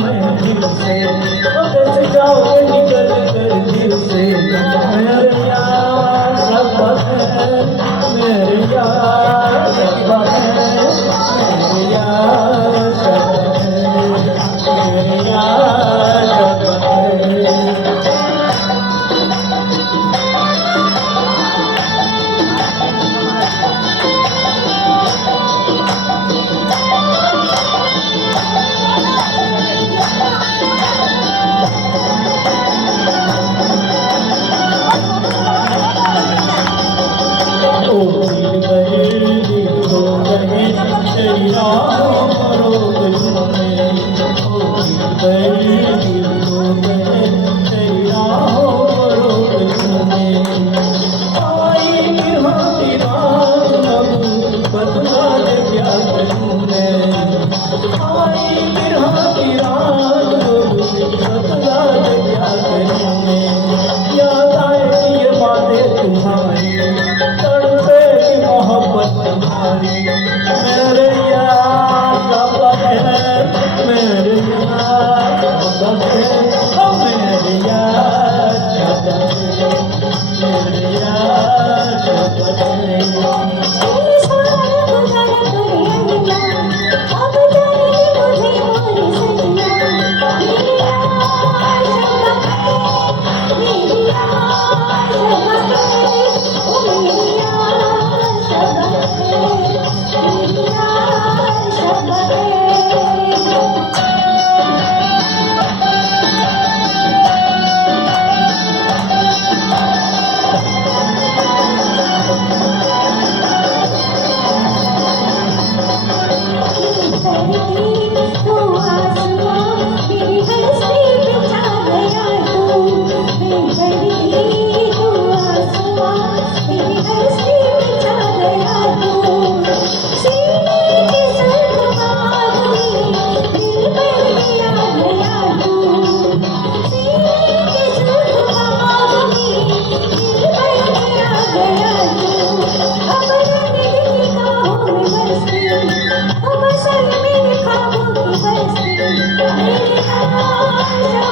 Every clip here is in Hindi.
मैं दिल से, ओ कैसे जाओगे निकल कर दिल से। मेरे यार शपथ है, मेरे यार शपथ है, मेरे यार शपथ है, मेरे यार शपथ है। मेरे यार शपथ है, मेरे यार शपथ है, मेरे यार शपथ है, मेरे यार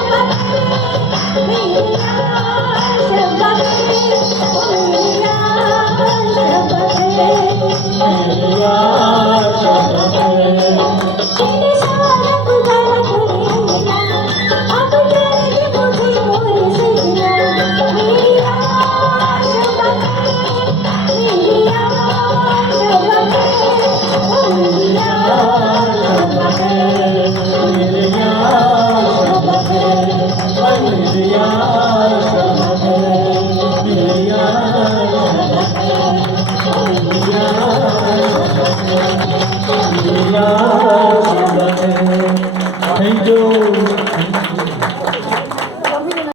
शपथ है। Thank you.